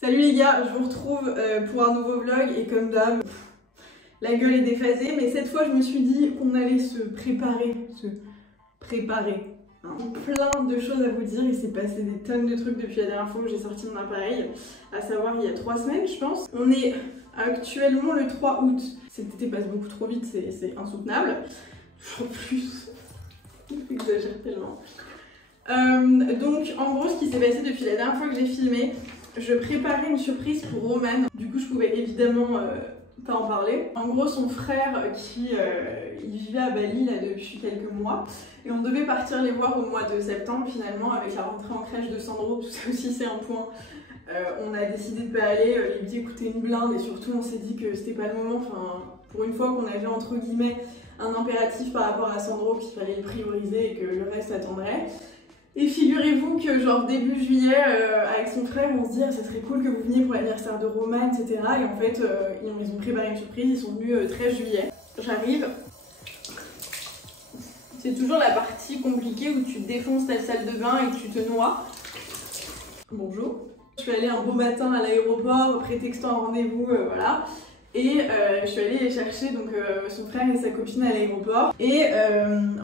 Salut les gars, je vous retrouve pour un nouveau vlog et comme d'hab, la gueule est déphasée, mais cette fois je me suis dit qu'on allait se préparer. Hein. Plein de choses à vous dire, il s'est passé des tonnes de trucs depuis la dernière fois que j'ai sorti mon appareil, à savoir il y a 3 semaines je pense. On est actuellement le 3 août, cet été passe beaucoup trop vite, c'est insoutenable. En plus, j'exagère tellement. Donc en gros ce qui s'est passé depuis la dernière fois que j'ai filmé, je préparais une surprise pour Roman, du coup je pouvais évidemment pas en parler. En gros son frère qui il vivait à Bali là depuis quelques mois et on devait partir les voir au mois de septembre finalement avec la rentrée en crèche de Sandro, tout ça aussi c'est un point. On a décidé de pas aller, les billets coûtaient une blinde et surtout on s'est dit que c'était pas le moment, enfin pour une fois qu'on avait entre guillemets un impératif par rapport à Sandro qu'il fallait le prioriser et que le reste attendrait. Et figurez-vous que genre début juillet, avec son frère, on se dit ah, ça serait cool que vous veniez pour l'anniversaire de Roman, etc. Et en fait, ils ont préparé une surprise, ils sont venus 13 juillet. J'arrive. C'est toujours la partie compliquée où tu défonces ta salle de bain et que tu te noies. Bonjour. Je suis allée un beau matin à l'aéroport, prétextant un rendez-vous, voilà. Et je suis allée les chercher donc son frère et sa copine à l'aéroport. Et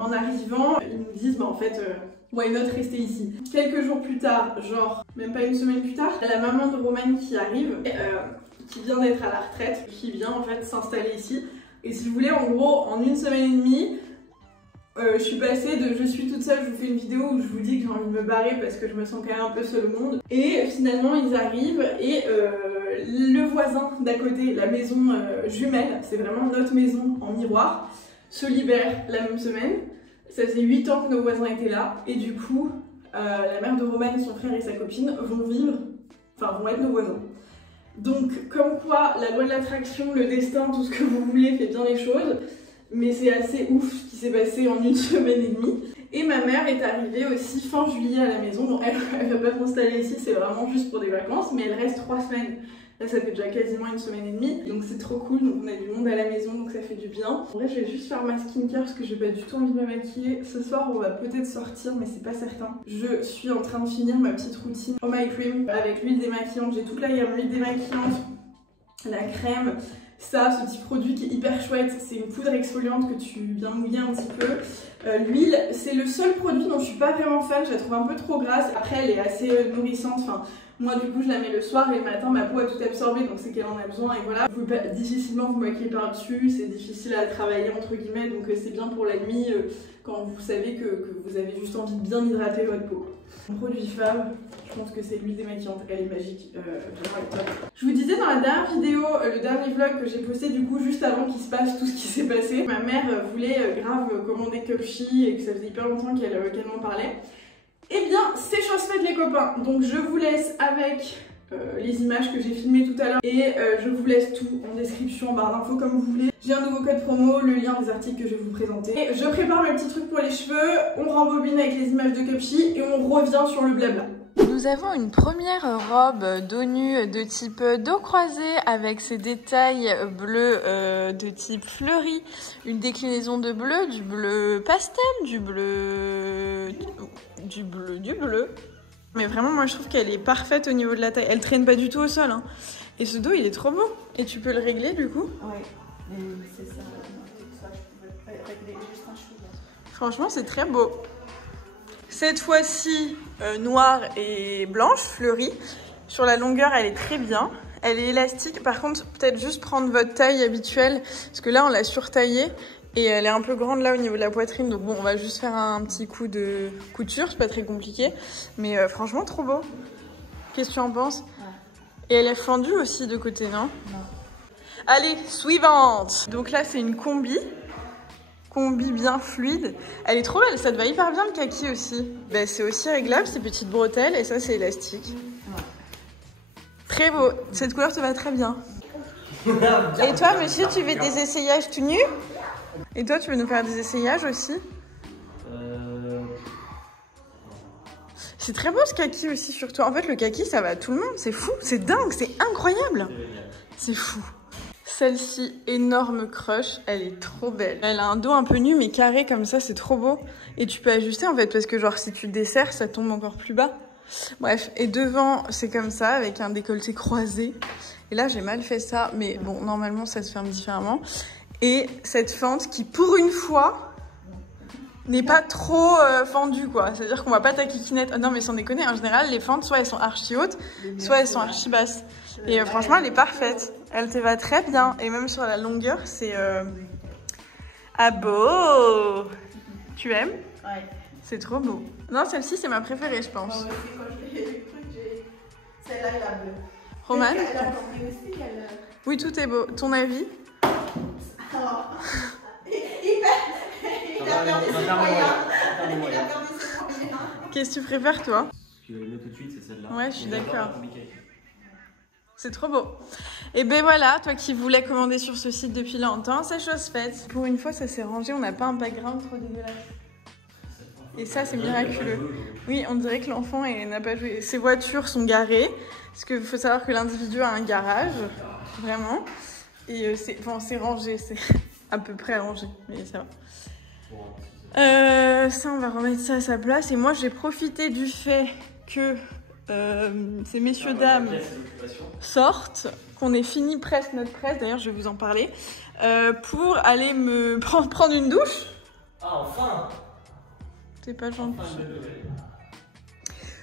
en arrivant, ils nous disent bah en fait... why not rester ici. Quelques jours plus tard, genre même pas une semaine plus tard, il y a la maman de Roman qui arrive, qui vient d'être à la retraite, qui vient en fait s'installer ici. Et si vous voulez, en gros, en une semaine et demie, je suis passée de je suis toute seule, je vous fais une vidéo où je vous dis que j'ai envie de me barrer parce que je me sens quand même un peu seule au monde. Et finalement, ils arrivent et le voisin d'à côté, la maison jumelle, c'est vraiment notre maison en miroir, se libère la même semaine. Ça faisait 8 ans que nos voisins étaient là et du coup, la mère de Roman, son frère et sa copine vont être nos voisins. Donc comme quoi, la loi de l'attraction, le destin, tout ce que vous voulez fait bien les choses, mais c'est assez ouf ce qui s'est passé en une semaine et demie. Et ma mère est arrivée aussi fin juillet à la maison, donc elle va pas s'installer ici, c'est vraiment juste pour des vacances, mais elle reste 3 semaines. Là ça fait déjà quasiment une semaine et demie, donc c'est trop cool, donc on a du monde à la maison, donc ça fait du bien. En vrai je vais juste faire ma skincare parce que j'ai pas du tout envie de me maquiller. Ce soir on va peut-être sortir mais c'est pas certain. Je suis en train de finir ma petite routine Oh My Cream avec l'huile démaquillante. J'ai toute la gamme l'huile démaquillante, la crème, ça, ce petit produit qui est hyper chouette, c'est une poudre exfoliante que tu viens mouiller un petit peu. L'huile, c'est le seul produit dont je suis pas vraiment fan, je la trouve un peu trop grasse. Après elle est assez nourrissante, enfin moi du coup je la mets le soir et le matin ma peau a tout absorbé donc c'est qu'elle en a besoin et voilà. Vous pouvez difficilement vous maquiller par dessus, c'est difficile à travailler entre guillemets donc c'est bien pour la nuit quand vous savez que vous avez juste envie de bien hydrater votre peau. Mon produit fave, je pense que c'est l'huile démaquillante, elle est magique, vraiment elle est top. Je vous disais dans la dernière vidéo, le dernier vlog que j'ai posté du coup juste avant qu'il se passe tout ce qui s'est passé, ma mère voulait grave commander Cupshe et que ça faisait hyper longtemps qu'elle m'en parlait. Eh bien, c'est chose faite les copains, donc je vous laisse avec les images que j'ai filmées tout à l'heure et je vous laisse tout en description, en barre d'infos comme vous voulez. J'ai un nouveau code promo, le lien des articles que je vais vous présenter. Et je prépare mes petits trucs pour les cheveux, on rembobine avec les images de Cupshe et on revient sur le blabla. Nous avons une première robe dos nu de type dos croisé avec ses détails bleus de type fleuri, une déclinaison de bleu, du bleu pastel, du bleu. Mais vraiment moi je trouve qu'elle est parfaite au niveau de la taille, elle traîne pas du tout au sol hein. Et ce dos il est trop beau. Et tu peux le régler du coup? Ouais, c'est ça, je pouvais régler juste un cheveu. Franchement c'est très beau. Cette fois-ci noire et blanche, fleurie. Sur la longueur, elle est très bien. Elle est élastique. Par contre, peut-être juste prendre votre taille habituelle. Parce que là, on l'a surtaillée. Et elle est un peu grande là au niveau de la poitrine. Donc bon, on va juste faire un petit coup de couture. C'est pas très compliqué. Mais franchement, trop beau. Qu'est-ce que tu en penses? Ouais. Et elle est fendue aussi de côté, non? Non. Allez, suivante. Donc là, c'est une combi bien fluide. Elle est trop belle, ça te va hyper bien le kaki aussi. Ben, c'est aussi réglable, ces petites bretelles et ça c'est élastique. Ouais. Très beau, cette couleur te va très bien. Et toi monsieur, tu veux des essayages tout nus? Et toi tu veux nous faire des essayages aussi? C'est très beau ce kaki aussi sur toi. En fait le kaki ça va à tout le monde, c'est fou, c'est dingue, c'est incroyable. C'est fou. Celle-ci, énorme crush, elle est trop belle. Elle a un dos un peu nu mais carré comme ça, c'est trop beau. Et tu peux ajuster en fait parce que genre si tu desserres, ça tombe encore plus bas. Bref, et devant, c'est comme ça, avec un décolleté croisé. Et là, j'ai mal fait ça, mais bon, normalement, ça se ferme différemment. Et cette fente qui, pour une fois, n'est pas trop fendue, quoi. C'est-à-dire qu'on va pas ta kikinette. Oh, non, mais sans déconner, en général, les fentes, soit elles sont archi hautes, soit elles sont archi basses. Et franchement, elle est parfaite. Elle te va très bien. Et même sur la longueur, c'est... Ah beau! Tu aimes? Ouais. C'est trop beau. Non, celle-ci, c'est ma préférée, je pense. Quand je l'ai vu, celle-là, elle a bleu. Romane? Elle a tenté aussi, elle... Oui, tout est beau. Ton avis? Oh. Il a perdu ses moyens. Qu'est-ce que tu préfères, toi? Ce que mieux tout de suite, c'est celle-là. Ouais, je suis d'accord. C'est trop beau. Et ben voilà, toi qui voulais commander sur ce site depuis longtemps, c'est chose faite. Pour une fois, ça s'est rangé, on n'a pas un background trop dégueulasse. Et ça, c'est miraculeux. Oui, on dirait que l'enfant n'a pas joué. Ses voitures sont garées, parce qu'il faut savoir que l'individu a un garage, vraiment. Et c'est rangé, c'est à peu près rangé, mais ça va. Ça, on va remettre ça à sa place. Et moi, j'ai profité du fait que ces messieurs dames sortent, qu'on ait fini presque notre presse, d'ailleurs je vais vous en parler, pour aller me prendre une douche. Ah, enfin! C'est pas gentil.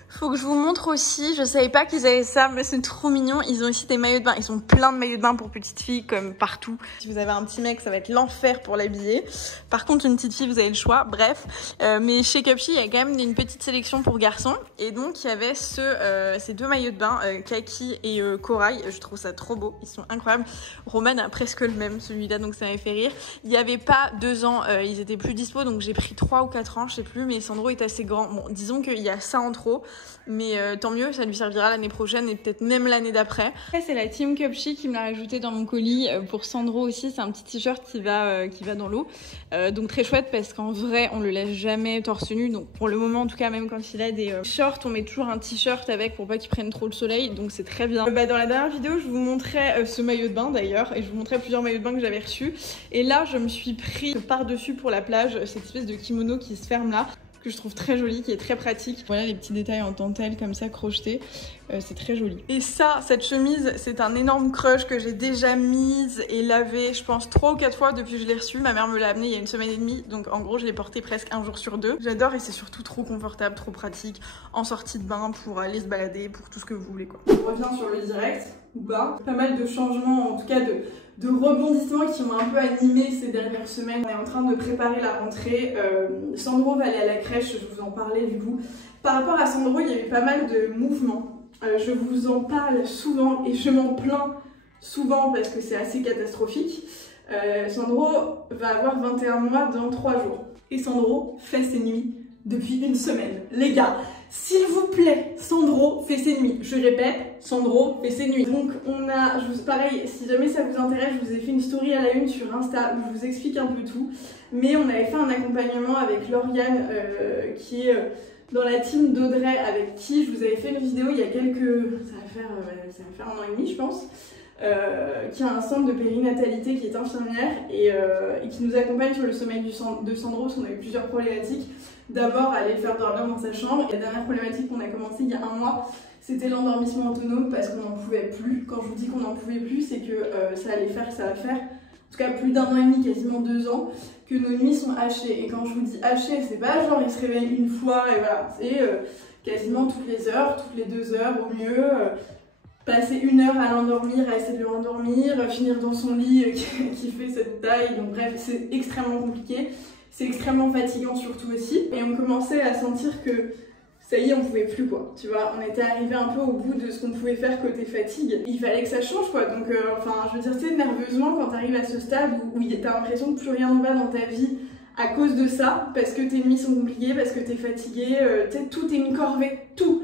Faut que je vous montre aussi, je savais pas qu'ils avaient ça, mais c'est trop mignon. Ils ont aussi des maillots de bain, ils ont plein de maillots de bain pour petites filles, comme partout. Si vous avez un petit mec, ça va être l'enfer pour l'habiller. Par contre, une petite fille, vous avez le choix, bref. Mais chez Cupshe, il y a quand même une petite sélection pour garçons. Et donc, il y avait ces deux maillots de bain, Kaki et Corail. Je trouve ça trop beau, ils sont incroyables. Roman a presque le même, celui-là, donc ça m'a fait rire. Il n'y avait pas 2 ans, ils étaient plus dispo, donc j'ai pris 3 ou 4 ans, je sais plus, mais Sandro est assez grand. Bon, disons qu'il y a ça en trop. Mais tant mieux, ça lui servira l'année prochaine et peut-être même l'année d'après. Après, c'est la team Cupshe qui me l'a rajouté dans mon colis. Pour Sandro aussi, c'est un petit t-shirt qui va dans l'eau. Donc très chouette parce qu'en vrai, on le laisse jamais torse nu. Donc pour le moment, en tout cas, même quand il a des shorts, on met toujours un t-shirt avec pour pas qu'il prenne trop le soleil. Donc c'est très bien. Dans la dernière vidéo, je vous montrais ce maillot de bain d'ailleurs. Et je vous montrais plusieurs maillots de bain que j'avais reçus. Et là, je me suis pris par-dessus pour la plage, cette espèce de kimono qui se ferme là, que je trouve très joli, qui est très pratique. Voilà les petits détails en dentelle comme ça crochetés, c'est très joli. Et ça, cette chemise, c'est un énorme crush que j'ai déjà mise et lavé, je pense 3 ou 4 fois depuis que je l'ai reçue. Ma mère me l'a amené il y a 1 semaine et demie, donc en gros je l'ai porté presque 1 jour sur 2. J'adore et c'est surtout trop confortable, trop pratique en sortie de bain pour aller se balader, pour tout ce que vous voulez quoi. On revient sur le direct ou pas. Pas mal de changements, en tout cas de rebondissements qui ont un peu animé ces dernières semaines. On est en train de préparer la rentrée. Sandro va aller à la crèche, je vous en parlais du coup. Par rapport à Sandro, il y avait pas mal de mouvements. Je vous en parle souvent et je m'en plains souvent parce que c'est assez catastrophique. Sandro va avoir 21 mois dans 3 jours. Et Sandro fait ses nuits depuis 1 semaine. Les gars, s'il vous plaît, Sandro fait ses nuits. Je répète, Sandro fait ses nuits. Donc on a, pareil, si jamais ça vous intéresse, je vous ai fait une story à la une sur Insta où je vous explique un peu tout. Mais on avait fait un accompagnement avec Lauriane qui est dans la team d'Audrey, avec qui je vous avais fait une vidéo il y a quelques... ça va faire 1 an et demi je pense. Qui a un centre de périnatalité, qui est infirmière et qui nous accompagne sur le sommeil de Sandro parce qu'on a eu plusieurs problématiques. D'abord, aller faire dormir dans sa chambre. Et la dernière problématique qu'on a commencé il y a 1 mois, c'était l'endormissement autonome parce qu'on n'en pouvait plus. Quand je vous dis qu'on n'en pouvait plus, c'est que ça va faire en tout cas plus d'1 an et demi, quasiment 2 ans, que nos nuits sont hachées. Et quand je vous dis hachées, c'est pas genre il se réveille une fois et voilà, c'est quasiment toutes les heures, toutes les 2 heures au mieux. Passer 1 heure à l'endormir, à essayer de le rendormir, finir dans son lit qui fait cette taille, donc bref, c'est extrêmement compliqué, c'est extrêmement fatigant surtout aussi. Et on commençait à sentir que ça y est, on pouvait plus quoi, tu vois, on était arrivé un peu au bout de ce qu'on pouvait faire côté fatigue. Il fallait que ça change quoi, donc enfin je veux dire, tu sais, nerveusement quand t'arrives à ce stade où t'as l'impression que plus rien ne va dans ta vie à cause de ça, parce que tes nuits sont compliquées, parce que t'es fatigué, tu sais, tout est une corvée, tout.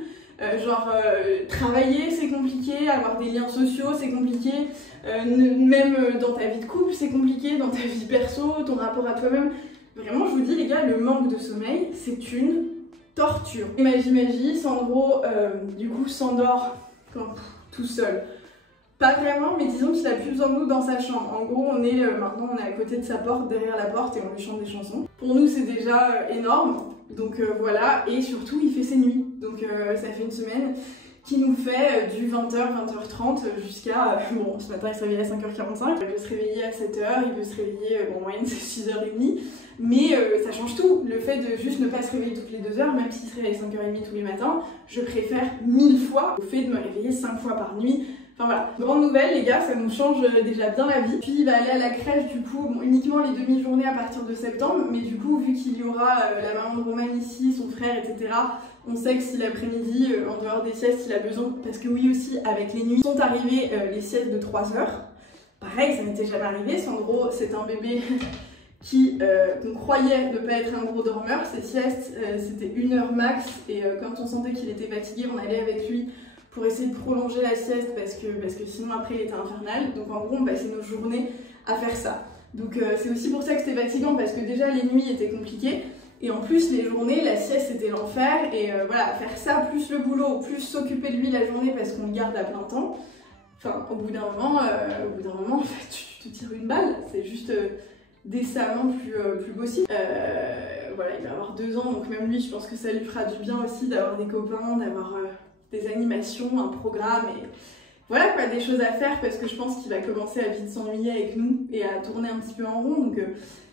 Travailler c'est compliqué, avoir des liens sociaux c'est compliqué, même dans ta vie de couple c'est compliqué, dans ta vie perso, ton rapport à toi-même. Vraiment je vous dis les gars, le manque de sommeil c'est une torture. Magie, Sandro du coup s'endort tout seul. Pas vraiment, mais disons qu'il a plus besoin de nous dans sa chambre. En gros, maintenant on est à côté de sa porte, derrière la porte, et on lui chante des chansons. Pour nous, c'est déjà énorme. Donc voilà, et surtout, il fait ses nuits. Donc ça fait une semaine qui nous fait du 20h, 20h30 jusqu'à... bon, ce matin il se réveillait à 5h45, il peut se réveiller à 7h, il peut se réveiller, bon en moyenne c'est 6h30, mais ça change tout. Le fait de juste ne pas se réveiller toutes les 2 heures, même s'il se réveille à 5h30 tous les matins, je préfère 1000 fois au fait de me réveiller 5 fois par nuit. Enfin voilà, grande nouvelle les gars, ça nous change déjà bien la vie. Puis il va aller à la crèche du coup, bon, uniquement les demi-journées à partir de septembre, mais du coup vu qu'il y aura la maman de Roman ici, son frère, etc., on sait que si l'après-midi, en dehors des siestes, il a besoin, parce que oui aussi, avec les nuits, sont arrivées les siestes de 3 heures. Pareil, ça n'était jamais arrivé, Sandro c'est un bébé qui, on croyait ne pas être un gros dormeur, ses siestes c'était 1 heure max, et quand on sentait qu'il était fatigué, on allait avec lui pour essayer de prolonger la sieste parce que sinon après il était infernal. Donc en gros on passait nos journées à faire ça. Donc c'est aussi pour ça que c'était fatigant, parce que déjà les nuits étaient compliquées et en plus les journées, la sieste c'était l'enfer, et voilà, faire ça plus le boulot, plus s'occuper de lui la journée parce qu'on le garde à plein temps, enfin au bout d'un moment en fait tu te tires une balle, c'est juste décemment plus possible. Voilà, il va avoir 2 ans, donc même lui je pense que ça lui fera du bien aussi d'avoir des copains, d'avoir des animations, un programme, et voilà quoi, des choses à faire, parce que je pense qu'il va commencer à vite s'ennuyer avec nous et à tourner un petit peu en rond, donc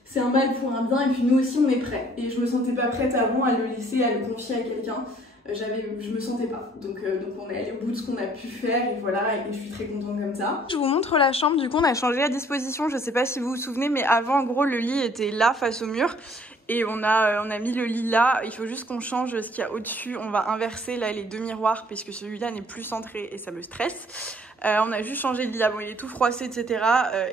c'est un mal pour un bien, et puis nous aussi on est prêts, et je me sentais pas prête avant à le laisser, à le confier à quelqu'un, je me sentais pas, donc on est allé au bout de ce qu'on a pu faire, et voilà, et je suis très contente comme ça. Je vous montre la chambre, du coup on a changé la disposition, je sais pas si vous vous souvenez, mais avant en gros le lit était là face au mur, et on a mis le lit là. Il faut juste qu'on change ce qu'il y a au-dessus. On va inverser là les 2 miroirs puisque celui-là n'est plus centré et ça me stresse. On a juste changé le lit là. Bon, il est tout froissé, etc.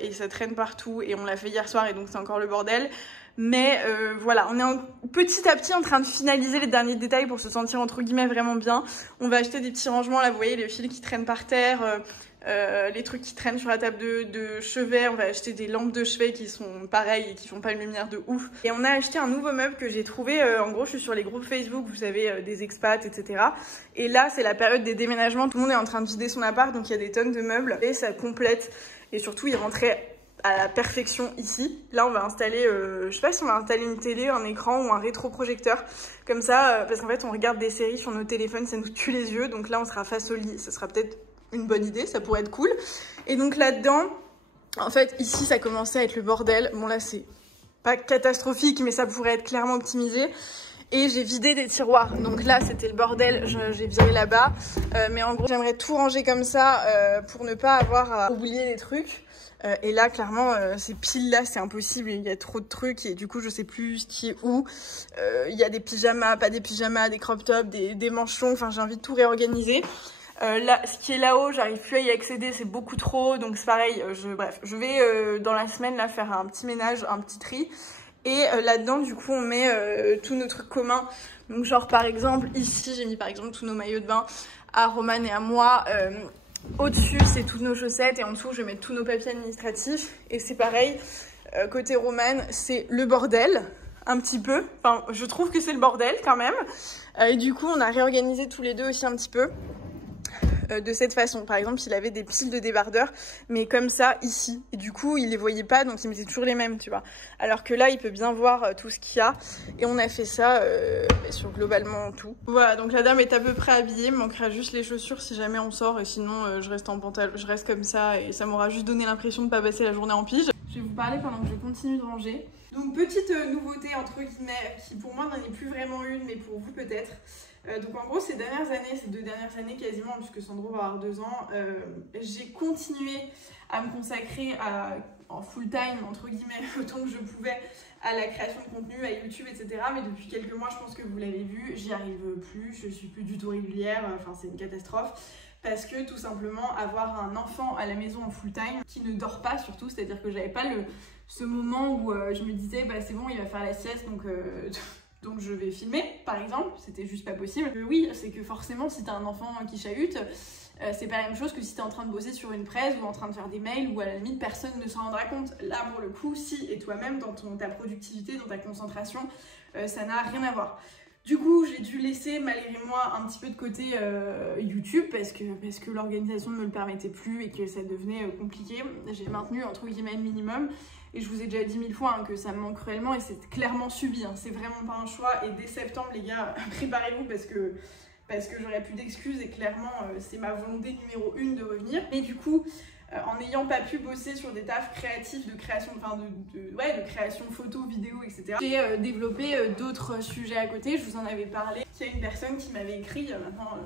Et ça traîne partout. Et on l'a fait hier soir et donc c'est encore le bordel. Mais voilà, on est petit à petit en train de finaliser les derniers détails pour se sentir entre guillemets vraiment bien. On va acheter des petits rangements. Là, vous voyez les fils qui traînent par terre. Les trucs qui traînent sur la table de chevet, on va acheter des lampes de chevet qui sont pareilles et qui font pas une lumière de ouf. Et on a acheté un nouveau meuble que j'ai trouvé, en gros je suis sur les groupes Facebook, vous savez, des expats, etc. Et là c'est la période des déménagements, tout le monde est en train de vider son appart, donc il y a des tonnes de meubles et ça complète. Et surtout il rentrait à la perfection ici. Là on va installer, je sais pas si on va installer une télé, un écran ou un rétroprojecteur, comme ça, parce qu'en fait on regarde des séries sur nos téléphones, ça nous tue les yeux, donc là on sera face au lit, ça sera peut-être une bonne idée, ça pourrait être cool. Et donc là-dedans, en fait, ici, ça commençait à être le bordel. Bon, là, c'est pas catastrophique, mais ça pourrait être clairement optimisé. Et j'ai vidé des tiroirs. Donc là, c'était le bordel, j'ai viré là-bas. Mais en gros, j'aimerais tout ranger comme ça pour ne pas avoir à oublier les trucs. Et là, clairement, ces piles-là, c'est impossible. Il y a trop de trucs et du coup, je sais plus ce qui est où. Il y a des pyjamas, pas des pyjamas, des crop tops, des manchons. Enfin, j'ai envie de tout réorganiser. Là, ce qui est là-haut, j'arrive plus à y accéder, c'est beaucoup trop, donc c'est pareil, bref, je vais dans la semaine là faire un petit ménage, un petit tri, et là-dedans du coup on met tous nos trucs communs, donc genre par exemple ici j'ai mis par exemple tous nos maillots de bain à Roman et à moi, au-dessus c'est toutes nos chaussettes, et en dessous je vais mettre tous nos papiers administratifs, et c'est pareil, côté Roman c'est le bordel, un petit peu, enfin je trouve que c'est le bordel quand même, et du coup on a réorganisé tous les deux aussi un petit peu. De cette façon, par exemple il avait des piles de débardeurs mais comme ça ici, et du coup il les voyait pas, donc il mettait toujours les mêmes, tu vois, alors que là il peut bien voir tout ce qu'il y a, et on a fait ça sur globalement tout. Voilà, donc la dame est à peu près habillée, il manquera juste les chaussures si jamais on sort, et sinon je reste en pantalon, je reste comme ça, et ça m'aura juste donné l'impression de pas passer la journée en pige. Je vais vous parler pendant que je continue de ranger. Donc petite nouveauté entre guillemets, qui pour moi n'en est plus vraiment une, mais pour vous peut-être. Donc en gros ces 2 dernières années quasiment, puisque Sandro va avoir 2 ans, j'ai continué à me consacrer en full time entre guillemets autant que je pouvais à la création de contenu, à YouTube, etc. Mais depuis quelques mois, je pense que vous l'avez vu, j'y arrive plus, je suis plus du tout régulière, enfin c'est une catastrophe. Parce que tout simplement avoir un enfant à la maison en full time qui ne dort pas surtout, c'est-à-dire que j'avais pas ce moment où je me disais bah c'est bon il va faire la sieste donc je vais filmer par exemple, c'était juste pas possible. Oui, c'est que forcément si t'as un enfant qui chahute, c'est pas la même chose que si t'es en train de bosser sur une presse ou en train de faire des mails où à la limite personne ne s'en rendra compte. Là pour le coup si, et toi-même dans ta productivité, dans ta concentration, ça n'a rien à voir. Du coup, j'ai dû laisser, malgré moi, un petit peu de côté YouTube parce que l'organisation ne me le permettait plus et que ça devenait compliqué. J'ai maintenu entre guillemets le minimum, et je vous ai déjà dit 1000 fois que ça me manque cruellement, et c'est clairement subi, c'est vraiment pas un choix. Et dès septembre, les gars, préparez-vous parce que parce que j'aurais plus d'excuses et clairement c'est ma volonté numéro 1 de revenir. Et du coup, en n'ayant pas pu bosser sur des tafs créatifs de création, de création photo, vidéo, etc. J'ai développé d'autres sujets à côté, je vous en avais parlé. Il y a une personne qui m'avait écrit, maintenant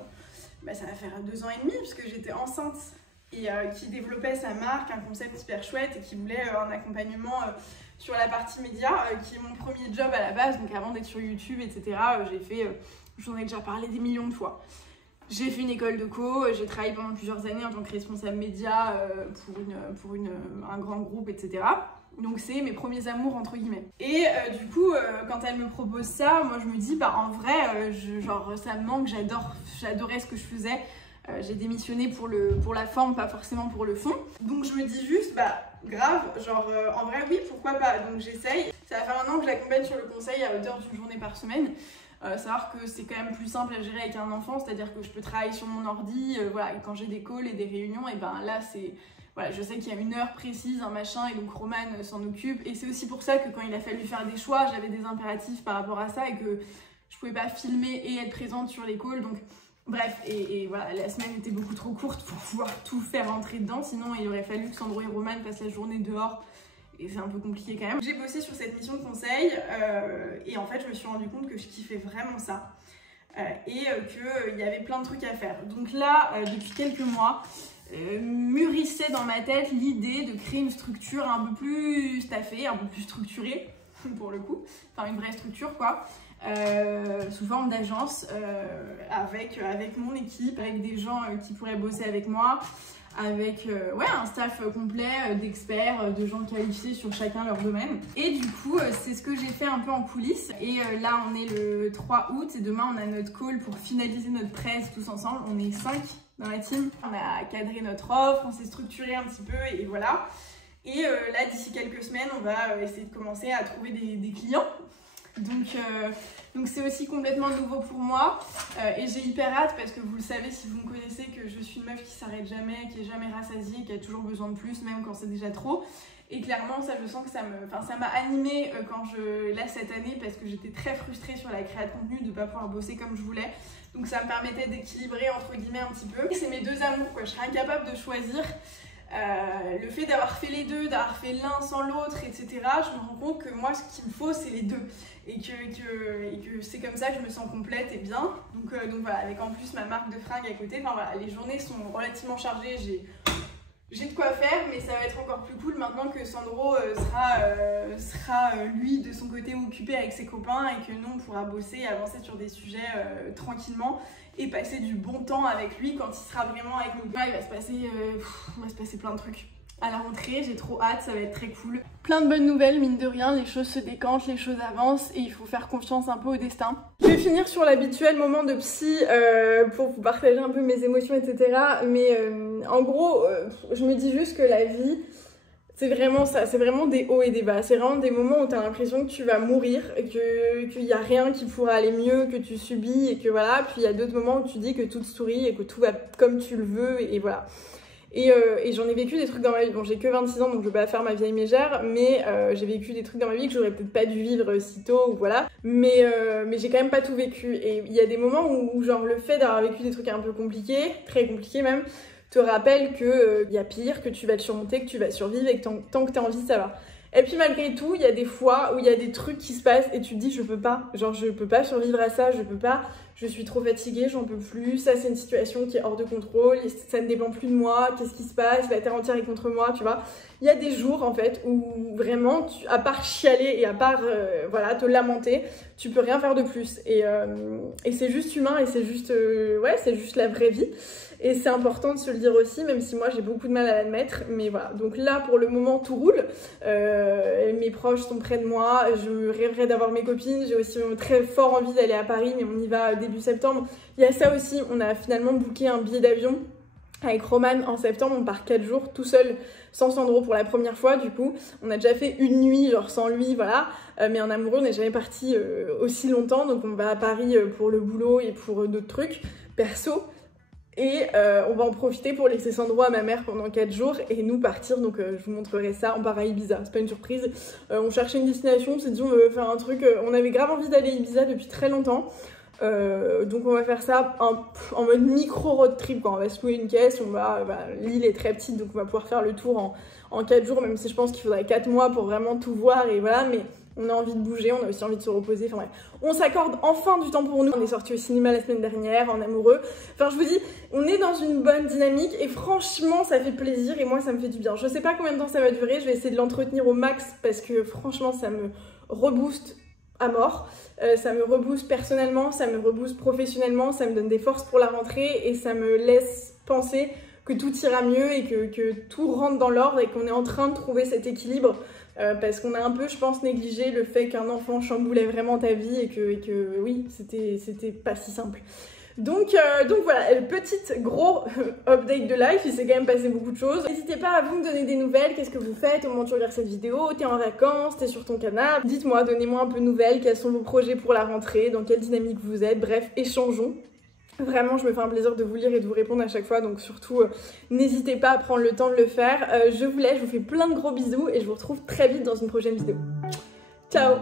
ça va faire 2 ans et demi puisque j'étais enceinte et qui développait sa marque, un concept hyper chouette et qui voulait un accompagnement sur la partie média, qui est mon premier job à la base, donc avant d'être sur YouTube, etc. J'en ai déjà parlé des millions de fois. J'ai fait une école de co, j'ai travaillé pendant plusieurs années en tant que responsable média pour un grand groupe, etc. Donc c'est mes premiers amours entre guillemets. Et du coup, quand elle me propose ça, moi je me dis, en vrai, ça me manque, j'adorais ce que je faisais. J'ai démissionné pour la forme, pas forcément pour le fond. Donc je me dis juste, grave, en vrai oui, pourquoi pas. Donc j'essaye. Ça va faire 1 an que je l'accompagne sur le conseil à hauteur d'une journée par semaine. Savoir que c'est quand même plus simple à gérer avec un enfant, c'est-à-dire que je peux travailler sur mon ordi, voilà, et quand j'ai des calls et des réunions, et là c'est... Voilà, je sais qu'il y a une heure précise, un machin, et donc Romane s'en occupe. Et c'est aussi pour ça que quand il a fallu faire des choix, j'avais des impératifs par rapport à ça et que je pouvais pas filmer et être présente sur les calls. Donc bref, et voilà, la semaine était beaucoup trop courte pour pouvoir tout faire rentrer dedans. Sinon, il aurait fallu que Sandro et Romane passent la journée dehors. Et c'est un peu compliqué quand même. J'ai bossé sur cette mission de conseil et en fait, je me suis rendu compte que je kiffais vraiment ça. Et qu'il y avait plein de trucs à faire. Donc là, depuis quelques mois, mûrissait dans ma tête l'idée de créer une structure un peu plus staffée, un peu plus structurée, pour le coup. Enfin, une vraie structure, quoi. Sous forme d'agence, avec mon équipe, avec des gens qui pourraient bosser avec moi, avec un staff complet d'experts, de gens qualifiés sur chacun leur domaine. Et du coup, c'est ce que j'ai fait un peu en coulisses. Et là, on est le 3 août et demain, on a notre call pour finaliser notre presse tous ensemble. On est 5 dans la team. On a cadré notre offre, on s'est structuré un petit peu et voilà. Et là, d'ici quelques semaines, on va essayer de commencer à trouver des clients. Donc c'est aussi complètement nouveau pour moi et j'ai hyper hâte parce que vous le savez si vous me connaissez que je suis une meuf qui s'arrête jamais, qui est jamais rassasiée, qui a toujours besoin de plus même quand c'est déjà trop. Et clairement ça je sens que ça m'a animée cette année parce que j'étais très frustrée sur la création de contenu de ne pas pouvoir bosser comme je voulais. Donc ça me permettait d'équilibrer entre guillemets un petit peu. C'est mes 2 amours quoi, je serais incapable de choisir. Le fait d'avoir fait les deux, d'avoir fait l'un sans l'autre, etc., je me rends compte que moi, ce qu'il me faut, c'est les deux. Et que c'est comme ça que je me sens complète et bien. Donc voilà, avec en plus ma marque de fringues à côté. Enfin voilà, les journées sont relativement chargées. J'ai de quoi faire, mais ça va être encore plus cool maintenant que Sandro sera lui de son côté occupé avec ses copains et que nous on pourra bosser et avancer sur des sujets tranquillement et passer du bon temps avec lui quand il sera vraiment avec nous. Là, il va se passer plein de trucs. À la rentrée, j'ai trop hâte, ça va être très cool. Plein de bonnes nouvelles, mine de rien, les choses se décantent, les choses avancent et il faut faire confiance un peu au destin. Je vais finir sur l'habituel moment de psy pour vous partager un peu mes émotions, etc. Mais en gros, je me dis juste que la vie, c'est vraiment ça, c'est vraiment des hauts et des bas. C'est vraiment des moments où tu as l'impression que tu vas mourir, qu'il n'y a rien qui pourra aller mieux, que tu subis et que voilà. Puis il y a d'autres moments où tu dis que tout te sourit et que tout va comme tu le veux et voilà. Et j'en ai vécu des trucs dans ma vie. Bon, j'ai que 26 ans donc je vais pas faire ma vieille mégère, mais j'ai vécu des trucs dans ma vie que j'aurais peut-être pas dû vivre si tôt ou voilà. Mais j'ai quand même pas tout vécu. Et il y a des moments où genre le fait d'avoir vécu des trucs un peu compliqués, très compliqués même, te rappelle qu'il y a pire, que tu vas te surmonter, que tu vas survivre et que tant que tu as envie, ça va. Et puis malgré tout, il y a des fois où il y a des trucs qui se passent et tu te dis je peux pas, genre je peux pas survivre à ça, je peux pas, je suis trop fatiguée, j'en peux plus, ça c'est une situation qui est hors de contrôle, ça ne dépend plus de moi, qu'est-ce qui se passe, la terre entière est contre moi, tu vois. Il y a des jours en fait où vraiment, à part chialer et à part voilà, te lamenter, tu peux rien faire de plus. Et c'est juste humain et c'est juste, c'est juste la vraie vie. Et c'est important de se le dire aussi, même si moi j'ai beaucoup de mal à l'admettre. Mais voilà, donc là pour le moment tout roule. Mes proches sont près de moi, je rêverais d'avoir mes copines. J'ai aussi très fort envie d'aller à Paris, mais on y va début septembre. Il y a ça aussi, on a finalement booké un billet d'avion avec Romane en septembre. On part 4 jours tout seul, sans Sandro pour la première fois du coup. On a déjà fait une nuit genre sans lui, voilà. Mais en amoureux, on n'est jamais parti aussi longtemps. Donc on va à Paris pour le boulot et pour d'autres trucs perso. Et on va en profiter pour laisser Sandro à ma mère pendant 4 jours et nous partir, donc je vous montrerai ça, on part à Ibiza, c'est pas une surprise. On cherchait une destination, on s'est dit on veut faire un truc, on avait grave envie d'aller à Ibiza depuis très longtemps. Donc on va faire ça en mode micro road trip quoi. On va se louer une caisse, l'île est très petite donc on va pouvoir faire le tour en 4 jours, même si je pense qu'il faudrait 4 mois pour vraiment tout voir et voilà, mais on a envie de bouger, on a aussi envie de se reposer, enfin bref. On s'accorde enfin du temps pour nous. On est sorti au cinéma la semaine dernière, en amoureux. Enfin je vous dis, on est dans une bonne dynamique et franchement ça fait plaisir et moi ça me fait du bien. Je sais pas combien de temps ça va durer, je vais essayer de l'entretenir au max parce que franchement ça me rebooste à mort. Ça me rebooste personnellement, ça me rebooste professionnellement, ça me donne des forces pour la rentrée et ça me laisse penser que tout ira mieux et que tout rentre dans l'ordre et qu'on est en train de trouver cet équilibre parce qu'on a un peu, je pense, négligé le fait qu'un enfant chamboulait vraiment ta vie et que oui, c'était pas si simple. Donc voilà, petite gros update de life, il s'est quand même passé beaucoup de choses. N'hésitez pas à vous me donner des nouvelles, qu'est-ce que vous faites au moment où tu regardes cette vidéo, t'es en vacances, t'es sur ton canapé. Dites-moi, donnez-moi un peu de nouvelles, quels sont vos projets pour la rentrée, dans quelle dynamique vous êtes, bref, échangeons. Vraiment, je me fais un plaisir de vous lire et de vous répondre à chaque fois, donc surtout, n'hésitez pas à prendre le temps de le faire. Je vous laisse, je vous fais plein de gros bisous et je vous retrouve très vite dans une prochaine vidéo. Ciao!